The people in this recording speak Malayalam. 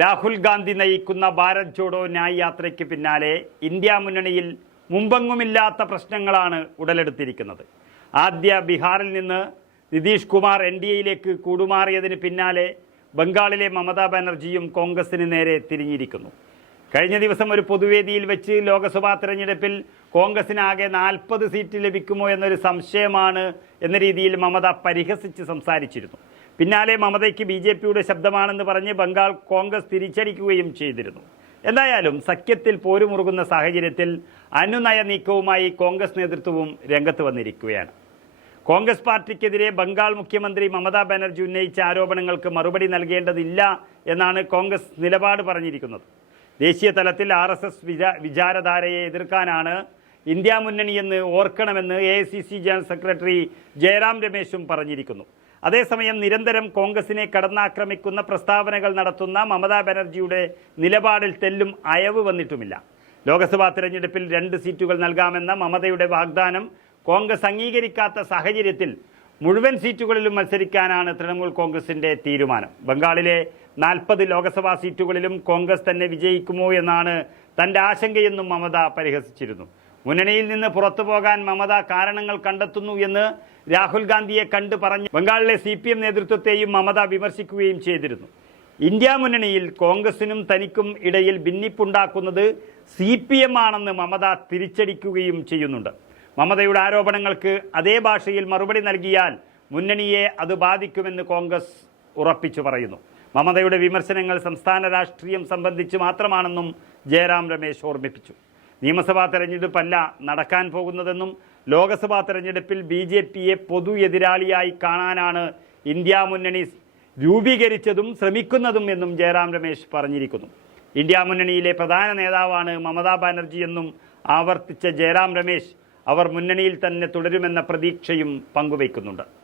രാഹുൽ ഗാന്ധി നയിക്കുന്ന ഭാരത് ജോഡോ ന്യായ് യാത്രയ്ക്ക് പിന്നാലെ ഇന്ത്യ മുന്നണിയിൽ മുമ്പെങ്ങുമില്ലാത്ത പ്രശ്നങ്ങളാണ് ഉടലെടുത്തിരിക്കുന്നത്. ആദ്യ ബീഹാറിൽ നിന്ന് നിതീഷ് കുമാർ NDAയിലേക്ക് കൂടുമാറിയതിന് പിന്നാലെ ബംഗാളിലെ മമതാ ബാനർജിയും കോൺഗ്രസിന് നേരെ തിരിഞ്ഞിരിക്കുന്നു. കഴിഞ്ഞ ദിവസം ഒരു പൊതുവേദിയിൽ വെച്ച് ലോക്സഭാ തെരഞ്ഞെടുപ്പിൽ കോൺഗ്രസിന് ആകെ 40 സീറ്റ് ലഭിക്കുമോ എന്നൊരു സംശയമാണ് എന്ന രീതിയിൽ മമത പരിഹസിച്ച് സംസാരിച്ചിരുന്നു. പിന്നാലെ മമതയ്ക്ക് BJPയുടെ ശബ്ദമാണെന്ന് പറഞ്ഞ് ബംഗാൾ കോൺഗ്രസ് തിരിച്ചടിക്കുകയും ചെയ്തിരുന്നു. എന്തായാലും സഖ്യത്തിൽ പോരുമുറുകുന്ന സാഹചര്യത്തിൽ അനുനയ നീക്കവുമായി കോൺഗ്രസ് നേതൃത്വവും രംഗത്ത് വന്നിരിക്കുകയാണ്. കോൺഗ്രസ് പാർട്ടിക്കെതിരെ ബംഗാൾ മുഖ്യമന്ത്രി മമതാ ബാനർജി ഉന്നയിച്ച ആരോപണങ്ങൾക്ക് മറുപടി നൽകേണ്ടതില്ല എന്നാണ് കോൺഗ്രസ് നിലപാട് പറഞ്ഞിരിക്കുന്നത്. ദേശീയ തലത്തിൽ RSS വിചാരധാരയെ എതിർക്കാനാണ് ഇന്ത്യ മുന്നണിയെന്ന് ഓർക്കണമെന്ന് AICC ജനറൽ സെക്രട്ടറി ജയറാം രമേശും പറഞ്ഞിരിക്കുന്നു. അതേസമയം നിരന്തരം കോൺഗ്രസിനെ കടന്നാക്രമിക്കുന്ന പ്രസ്താവനകൾ നടത്തുന്ന മമതാ ബാനർജിയുടെ നിലപാടിൽ തെല്ലും അയവ് വന്നിട്ടുമില്ല. ലോക്സഭാ തെരഞ്ഞെടുപ്പിൽ 2 സീറ്റുകൾ നൽകാമെന്ന മമതയുടെ വാഗ്ദാനം കോൺഗ്രസ് അംഗീകരിക്കാത്ത സാഹചര്യത്തിൽ മുഴുവൻ സീറ്റുകളിലും മത്സരിക്കാനാണ് തൃണമൂൽ കോൺഗ്രസിന്റെ തീരുമാനം. ബംഗാളിലെ 40 ലോക്സഭാ സീറ്റുകളിലും കോൺഗ്രസ് തന്നെ വിജയിക്കുമോ എന്നാണ് തന്റെ ആശങ്കയെന്നും മമത പരിഹസിച്ചിരുന്നു. മുന്നണിയിൽ നിന്ന് പുറത്തു പോകാൻ മമത കാരണങ്ങൾ കണ്ടെത്തുന്നു എന്ന് രാഹുൽ ഗാന്ധിയെ കണ്ട് പറഞ്ഞ് ബംഗാളിലെ CPM നേതൃത്വത്തെയും മമത വിമർശിക്കുകയും ചെയ്തിരുന്നു. ഇന്ത്യ മുന്നണിയിൽ കോൺഗ്രസിനും തനിക്കും ഇടയിൽ ഭിന്നിപ്പുണ്ടാക്കുന്നത് CPM ആണെന്ന് മമത തിരിച്ചടിക്കുകയും ചെയ്യുന്നുണ്ട്. മമതയുടെ ആരോപണങ്ങൾക്ക് അതേ ഭാഷയിൽ മറുപടി നൽകിയാൽ മുന്നണിയെ അത് ബാധിക്കുമെന്ന് കോൺഗ്രസ് ഉറപ്പിച്ചു പറയുന്നു. മമതയുടെ വിമർശനങ്ങൾ സംസ്ഥാന രാഷ്ട്രീയം സംബന്ധിച്ച് മാത്രമാണെന്നും ജയറാം രമേശ് ഓർമ്മിപ്പിച്ചു. നിയമസഭാ തെരഞ്ഞെടുപ്പല്ല നടക്കാൻ പോകുന്നതെന്നും ലോക്സഭാ തെരഞ്ഞെടുപ്പിൽ BJPയെ പൊതു എതിരാളിയായി കാണാനാണ് ഇന്ത്യ മുന്നണി രൂപീകരിച്ചതും ശ്രമിക്കുന്നതും എന്നും ജയറാം രമേശ് പറഞ്ഞിരിക്കുന്നു. ഇന്ത്യ മുന്നണിയിലെ പ്രധാന നേതാവാണ് മമതാ ബാനർജി എന്നും ആവർത്തിച്ച ജയറാം രമേശ് അവർ മുന്നണിയിൽ തന്നെ തുടരുമെന്ന പ്രതീക്ഷയും പങ്കുവയ്ക്കുന്നുണ്ട്.